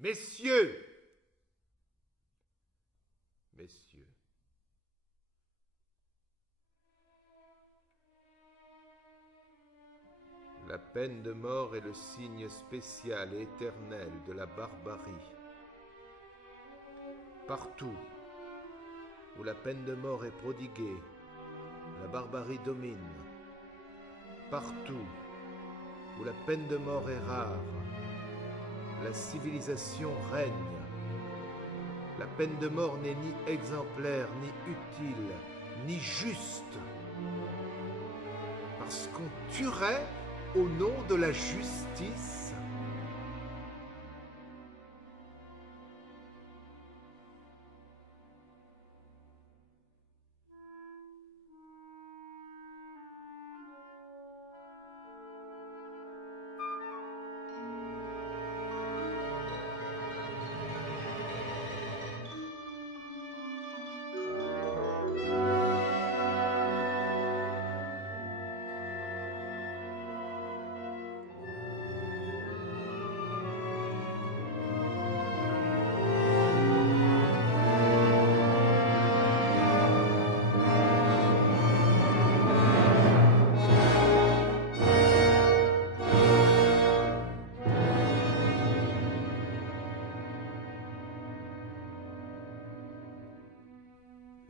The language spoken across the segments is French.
Messieurs, messieurs, la peine de mort est le signe spécial et éternel de la barbarie. Partout où la peine de mort est prodiguée, la barbarie domine. Partout où la peine de mort est rare, la civilisation règne. La peine de mort n'est ni exemplaire, ni utile, ni juste. Parce qu'on tuerait au nom de la justice.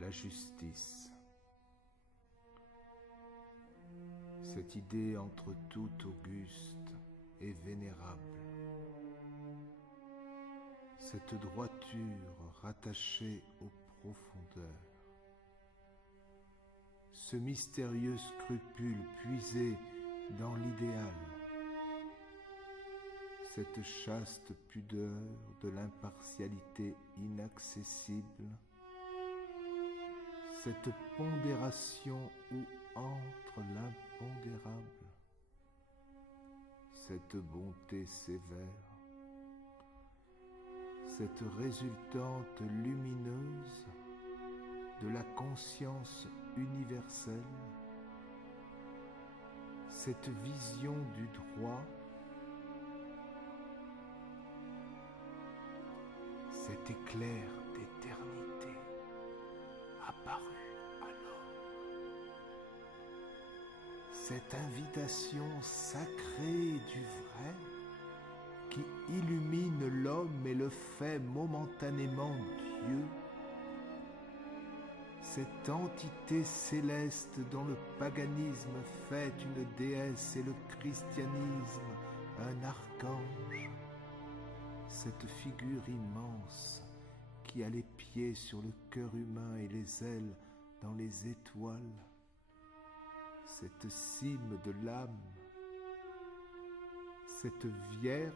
La justice. Cette idée entre tout auguste et vénérable. Cette droiture rattachée aux profondeurs. Ce mystérieux scrupule puisé dans l'idéal. Cette chaste pudeur de l'impartialité inaccessible. Cette pondération où entre l'impondérable, cette bonté sévère, cette résultante lumineuse de la conscience universelle, cette vision du droit, cet éclair d'éternité apparu à l'homme. Cette invitation sacrée du vrai qui illumine l'homme et le fait momentanément Dieu. Cette entité céleste dont le paganisme fait une déesse et le christianisme un archange. Cette figure immense qui a les pieds sur le cœur humain et les ailes dans les étoiles, cette cime de l'âme, cette Vierge,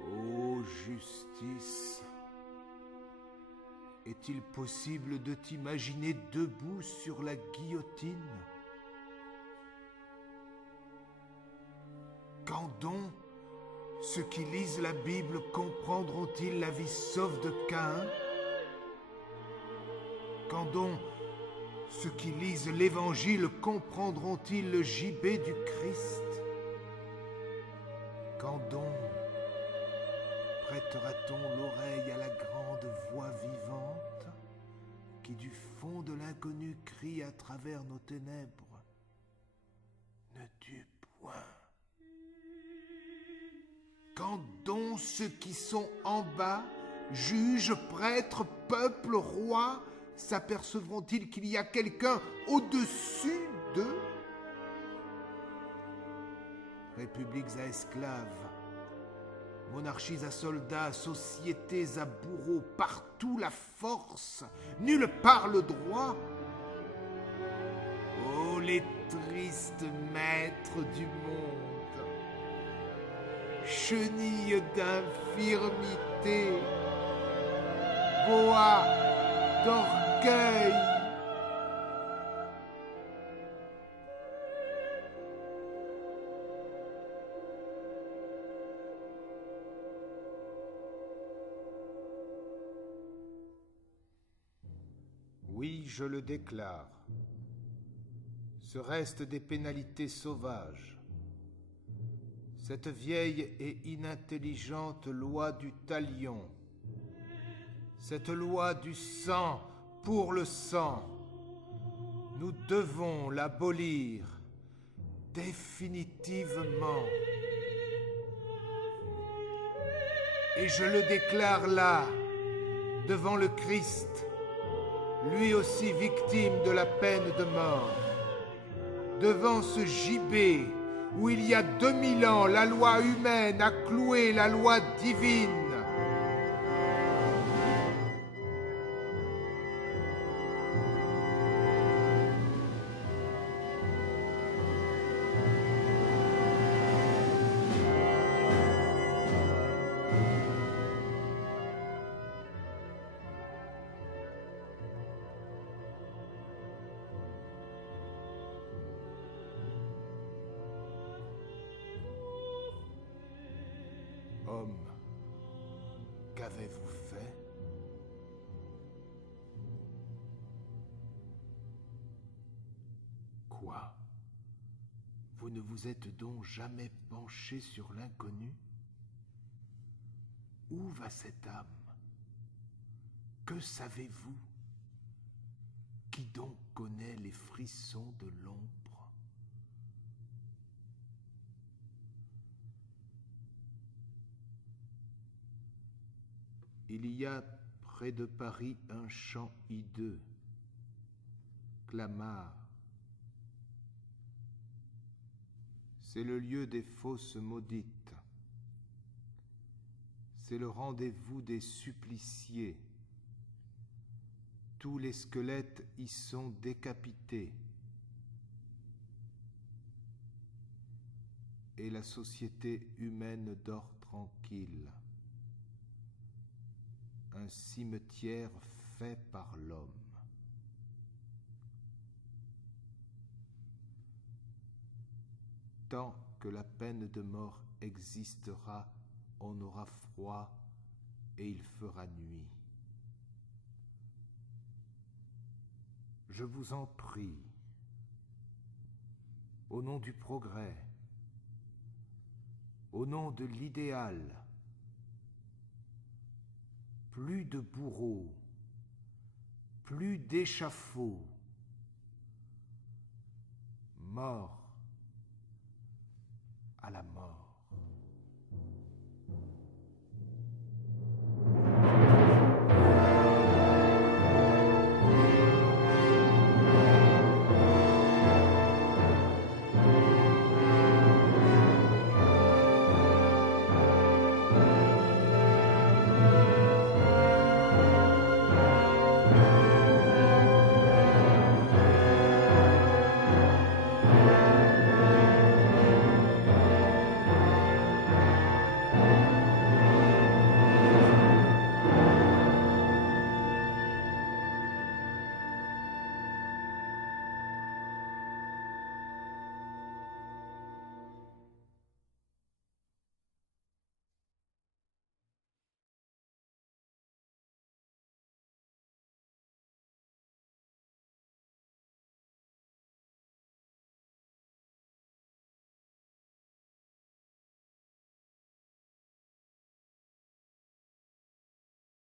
ô justice, est-il possible de t'imaginer debout sur la guillotine ? Quand donc ceux qui lisent la Bible comprendront-ils la vie sauve de Caïn ? Quand donc ceux qui lisent l'Évangile comprendront-ils le gibet du Christ ? Quand donc prêtera-t-on l'oreille à la grande voix vivante qui du fond de l'inconnu crie à travers nos ténèbres ? Ne tue point. Quand donc ceux qui sont en bas, juges, prêtres, peuples, rois, s'apercevront-ils qu'il y a quelqu'un au-dessus d'eux ? Républiques à esclaves, monarchies à soldats, sociétés à bourreaux, partout la force, nulle part le droit. Oh, les tristes maîtres du monde, chenilles d'infirmité, bois d'orgueil. Oui, je le déclare. ce reste des pénalités sauvages, cette vieille et inintelligente loi du talion, cette loi du sang pour le sang, nous devons l'abolir définitivement. Et je le déclare là, devant le Christ, lui aussi victime de la peine de mort, devant ce gibet où il y a 2000 ans la loi humaine a cloué la loi divine. Homme, qu'avez-vous fait? Quoi? Vous ne vous êtes donc jamais penché sur l'inconnu? Où va cette âme? Que savez-vous? Qui donc connaît les frissons de l'ombre? Il y a près de Paris un champ hideux, Clamart. C'est le lieu des fausses maudites. C'est le rendez-vous des suppliciés. Tous les squelettes y sont décapités. Et la société humaine dort tranquille. Un cimetière fait par l'homme. Tant que la peine de mort existera, on aura froid et il fera nuit. Je vous en prie, au nom du progrès, au nom de l'idéal, plus de bourreaux, plus d'échafauds, mort à la mort.